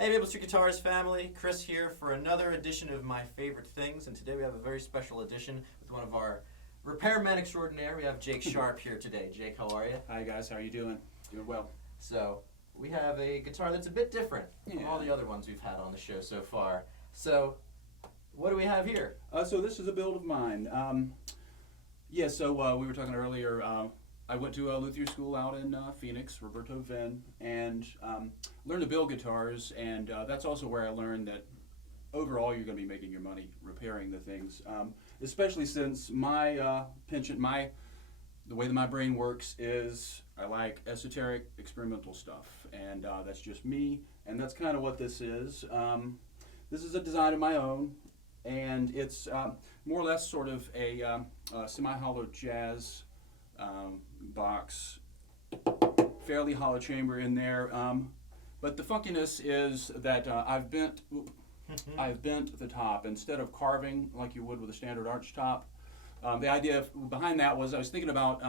Hey Maple Street Guitars family, Chris here for another edition of My Favorite Things, and today we have a very special edition with one of our repairmen extraordinaire. We have Jake Sharp here today. Jake, how are you? Hi guys, how are you doing? Doing well. So, we have a guitar that's a bit different from all the other ones we've had on the show so far. So, what do we have here? So this is a build of mine. We were talking earlier, I went to Luthier School out in Phoenix, Roberto Venn, and learned to build guitars, and that's also where I learned that overall you're going to be making your money repairing the things, especially since my penchant, the way that my brain works is I like esoteric experimental stuff, and that's just me, and that's kind of what this is. This is a design of my own, and it's more or less sort of a semi-hollow jazz box, fairly hollow chamber in there, but the funkiness is that I've bent the top instead of carving like you would with a standard arch top. The idea behind that was I was thinking about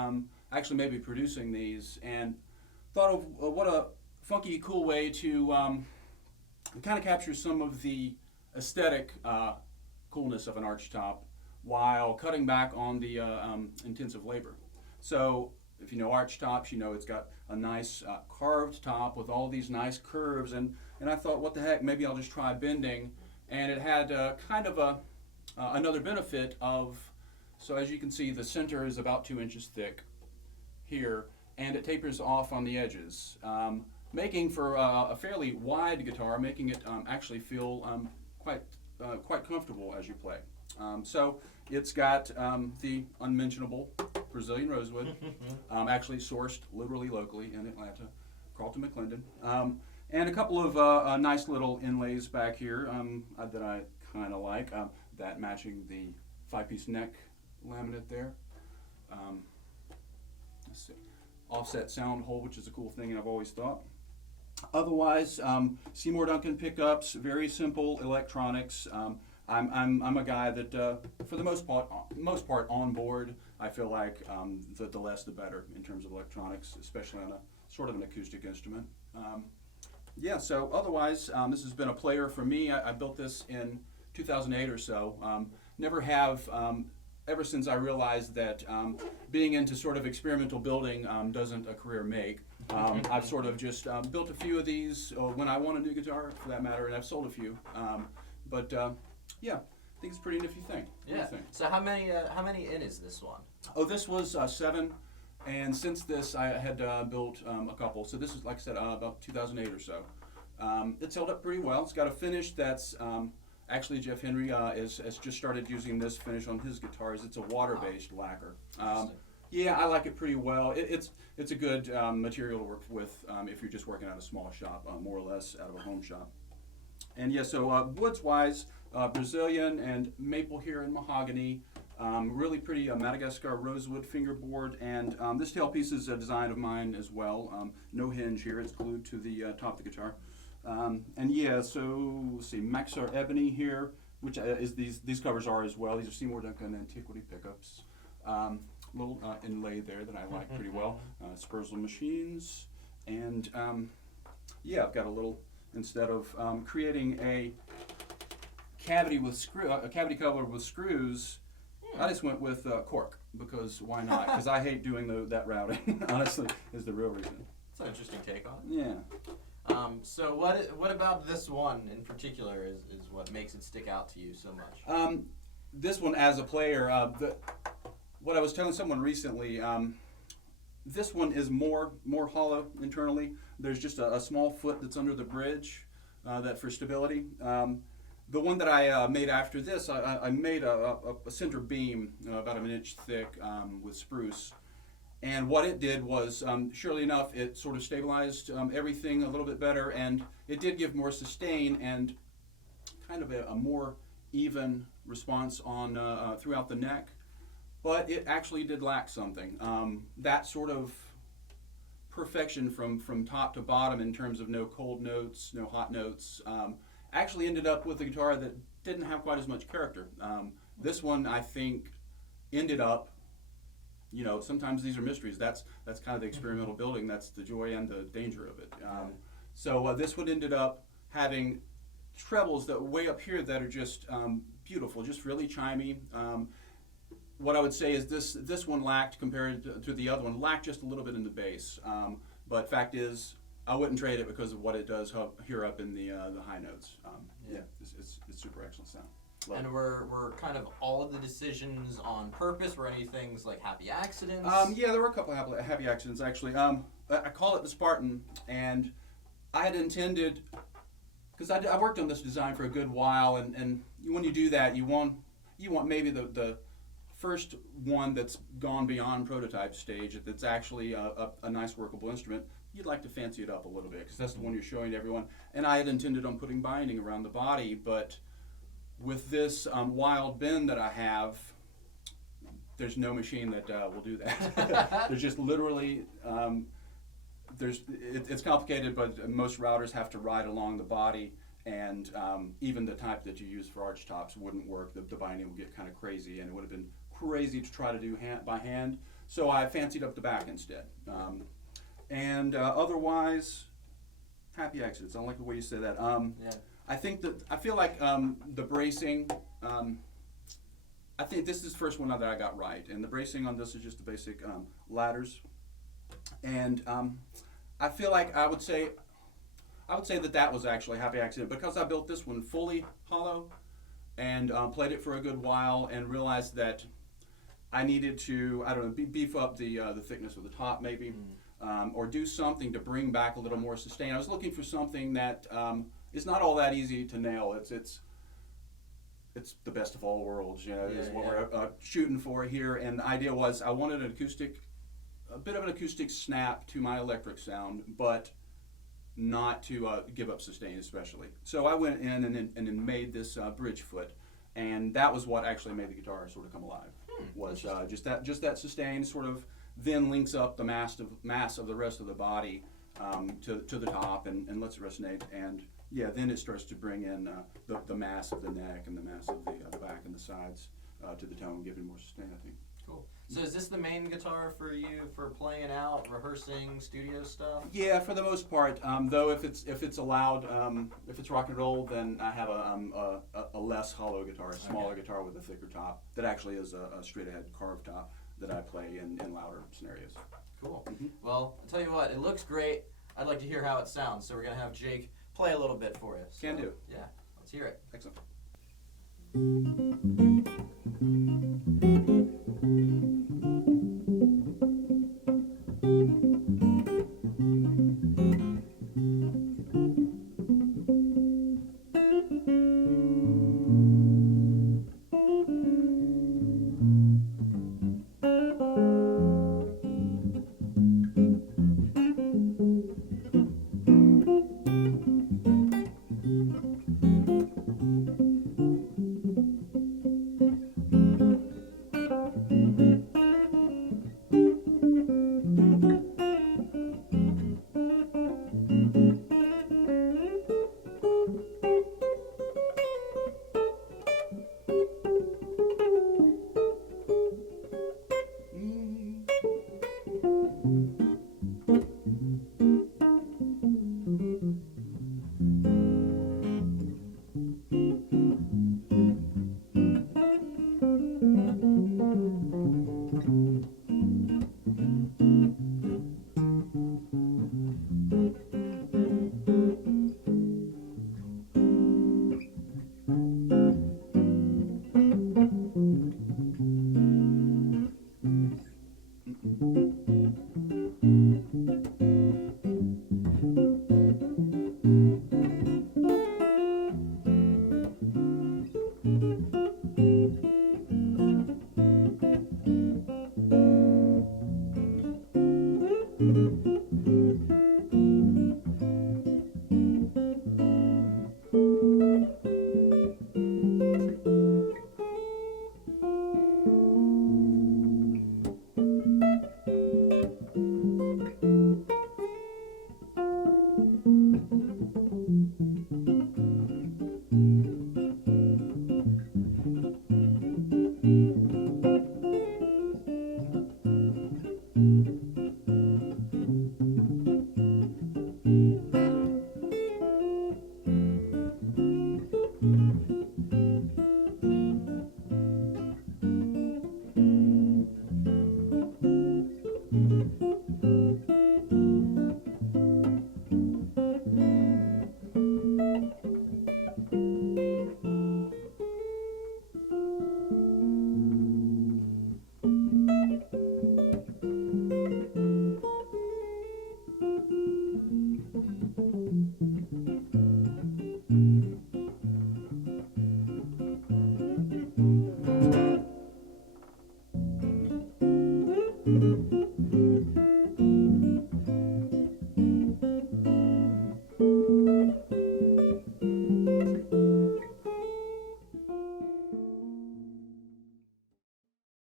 actually maybe producing these, and thought of what a funky, cool way to kind of capture some of the aesthetic coolness of an arch top while cutting back on the intensive labor. So if you know arch tops, you know it's got a nice carved top with all these nice curves, and I thought, what the heck, maybe I'll just try bending, and it had kind of another benefit of, so as you can see, the center is about 2 inches thick here, and it tapers off on the edges, making for a fairly wide guitar, making it actually feel quite comfortable as you play. So it's got the unmentionable Brazilian rosewood, actually sourced literally locally in Atlanta, Carlton McClendon, and a couple of nice little inlays back here that I kind of like, that matching the 5-piece neck laminate there. Let's see. Offset sound hole, which is a cool thing, and I've always thought. Otherwise, Seymour Duncan pickups, very simple electronics. I'm a guy that, for the most part, on board, I feel like the less the better in terms of electronics, especially on a sort of an acoustic instrument. So otherwise, this has been a player for me. I built this in 2008 or so. Never have, ever since I realized that being into sort of experimental building doesn't a career make. I've sort of just built a few of these when I want a new guitar, for that matter, and I've sold a few. Yeah, I think it's a pretty nifty thing. Yeah. So how many in is this one? Oh, this was 7, and since this I had built a couple. So this is, like I said, about 2008 or so. It's held up pretty well. It's got a finish that's actually Jeff Henry has just started using this finish on his guitars. It's a water-based lacquer. Yeah, I like it pretty well. It's a good material to work with if you're just working at a small shop, more or less out of a home shop. And yeah, so woods-wise, Brazilian and maple here and mahogany. Really pretty Madagascar rosewood fingerboard, and this tailpiece is a design of mine as well. No hinge here, it's glued to the top of the guitar. And yeah, so let's see, Maxar ebony here, which is these covers are as well. These are Seymour Duncan antiquity pickups. Little inlay there that I like pretty well. Spurzl machines, and yeah, I've got a little, instead of creating a cavity cover with screws, I just went with cork, because why not? Because I hate doing that routing. Honestly, is the real reason. It's an interesting take on it. Yeah. So what about this one in particular is what makes it stick out to you so much? This one, as a player, what I was telling someone recently, this one is more hollow internally. There's just a small foot that's under the bridge that for stability. The one that I made after this, I made a center beam about 1 inch thick with spruce. And what it did was, surely enough, it sort of stabilized everything a little bit better, and it did give more sustain and kind of a more even response on throughout the neck. But it actually did lack something. That sort of perfection from top to bottom in terms of no cold notes, no hot notes, actually ended up with a guitar that didn't have quite as much character. This one, I think, ended up, sometimes these are mysteries. That's kind of the experimental building. That's the joy and the danger of it. So this one ended up having trebles that way up here that are just beautiful, just really chimey. What I would say is this one lacked, compared to the other one, lacked just a little bit in the bass. But fact is, I wouldn't trade it because of what it does here up in the high notes. It's super excellent sound. Love And it. were kind of all of the decisions on purpose? Were any things like happy accidents? Yeah, there were a couple of happy accidents actually. I call it the Spartan, and I had intended, because I worked on this design for a good while, and when you do that, you want maybe the first one that's gone beyond prototype stage, that's actually a nice workable instrument. You'd like to fancy it up a little bit, because that's the one you're showing to everyone. And I had intended on putting binding around the body, but with this wild bend that I have, there's no machine that will do that. There's just literally, it's complicated, but most routers have to ride along the body, and even the type that you use for arch tops wouldn't work. The binding would get kind of crazy, and it would have been crazy to try to do by hand. So I fancied up the back instead. Otherwise, happy accidents. I don't like the way you say that. Yeah. I feel like the bracing, I think this is the first one that I got right, and the bracing on this is just the basic ladders. And I feel like I would say that was actually a happy accident, because I built this one fully hollow and played it for a good while and realized that I needed to, I don't know, beef up the thickness of the top maybe, or do something to bring back a little more sustain. I was looking for something that is not all that easy to nail. It's the best of all worlds, is what we're shooting for here. And the idea was I wanted a bit of an acoustic snap to my electric sound, but not to give up sustain especially. So I went in and then made this bridge foot, and that was what actually made the guitar sort of come alive. Was just that sustain sort of then links up the mass of the rest of the body to the top and lets it resonate, and then it starts to bring in the mass of the neck and the mass of the back and the sides to the tone, giving more sustain, I think. Cool. So is this the main guitar for you for playing out, rehearsing, studio stuff? Yeah, for the most part. Though if it's allowed, if it's rock and roll, then I have a less hollow guitar, a smaller guitar with a thicker top that actually is a straight ahead carved top that I play in louder scenarios. Cool. Well, I'll tell you what, it looks great. I'd like to hear how it sounds, so we're gonna have Jake play a little bit for you. So, Can do. Yeah, let's hear it. Excellent.